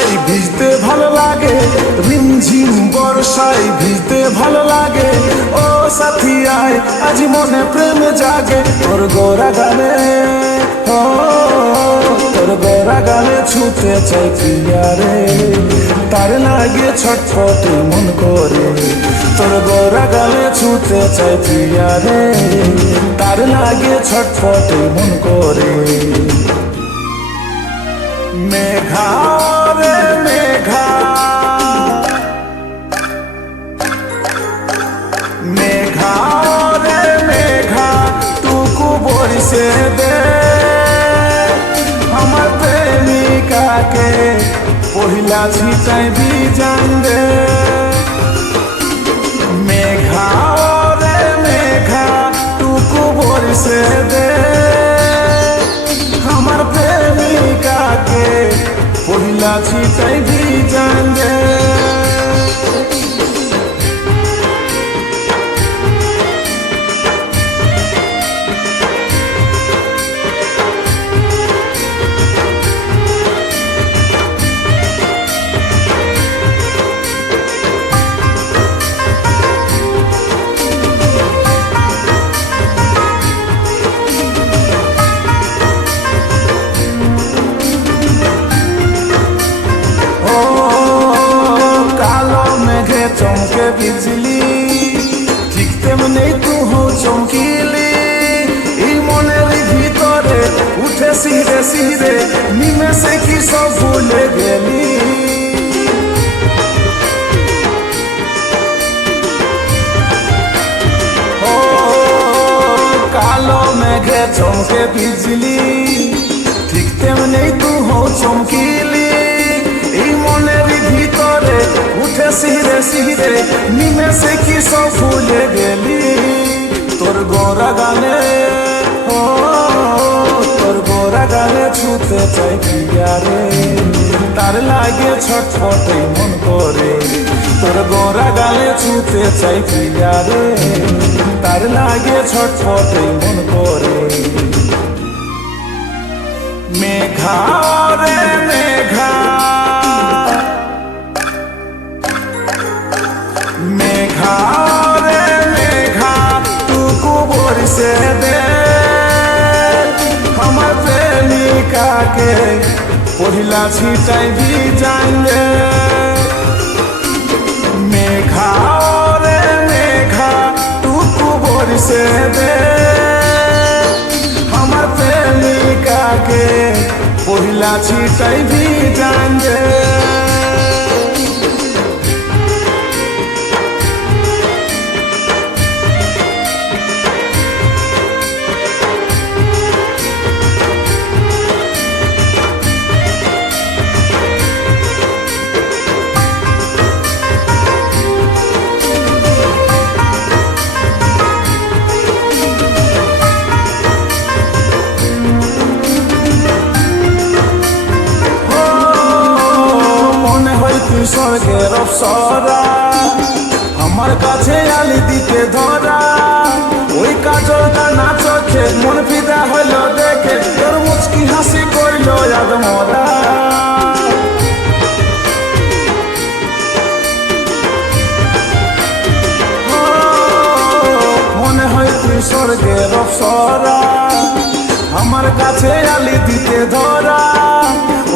বর্ষায় ভিজতে ভালো লাগে, রিমঝিম বর্ষায় ভিজতে ভালো লাগে। ও সাথী আয় আজ মনে প্রেম জাগে, তোর গোরা গালে তোর গোরা গালে ছুটে চাই প্রিয়া রে, তার লাগে ছটফটে মন করে। তোর গোরা গালে ছুটে চাই প্রিয়া রে, তার লাগে ছটফটে মন করে। মেঘা রে মেঘা, মেঘা রে মেঘা, টুকু বরিশে দে আমার প্রেমিকাকে, পহিলা ছিটাই বিজান দে। মেঘা রে মেঘা, টুকু বরিশে দে আমার প্রেমিকাকে, পহিলা ছিটাই বিজান দে। চমকে বিজলি ঠিক তেমনি তুহু চমকিলি, এই মনের ভিতরে উঠে সিরে সিরে নিমেষে কি সব ভুলে গেলি। ও কালো মেঘে চমকে বিজলি ঠিক তেমনি তুহু চমকিলি, এই মনের ভিতরে উঠে সিরে সিরে নিমেষে কি সব ভুলে গেলি। তোর গোরা গালে তোর গোরা গালে ছুতে চাই প্রিয়া রে, তার লাগে ছটফটে মন করে। তোর গোরা গালে ছুতে চাই প্রিয়া রে, তার লাগে ছটফটে মন করে। মেঘা রে মেঘা, মেঘা রে মেঘা, টুকু বরিশে দে আমার প্রেমিকাকে, পহিলা ছিটাই বিজান দে। মেঘা রে মেঘা, টুকু বরিশে দে আমার প্রেমিকাকে, পহিলা ছিটাই বিজান দে। স্বর্গের অপ্সরা আমার কাছে আলি দিতে ধরা, ওই কাজলটা না চোখে মন ফিদা হইল দেখে, তোর মুচকি হাসি করিল আদমরা। মনে হয় তুই স্বর্গের অপ্সরা আমার কাছে আলি দিতে ধরা,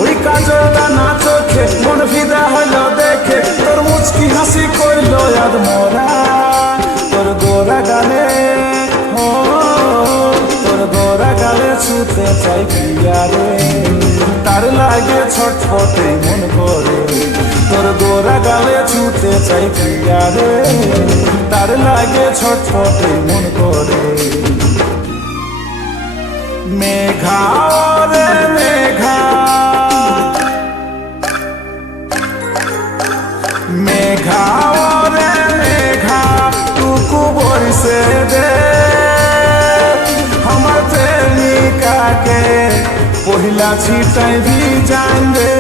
ওই কাজলটা না চোখে মন ফিদা হইল দেখে, তোর মুচকি হাসি করিল আদমরা। তোর গোরা গালে তোর গোরা গালে ছুতে চাই প্রিয়া রে, তার লাগে ছটফটে মন করে। তোর গোরা গালে ছুতে চাই প্রিয়া রে, তার লাগে ছটফটে মন করে। মেঘা রে মেঘা, মেঘা রে মেঘা, টুকু বরিশে দে আমার প্রেমিকাকে, পহিলা ছিটাই বিজান দে।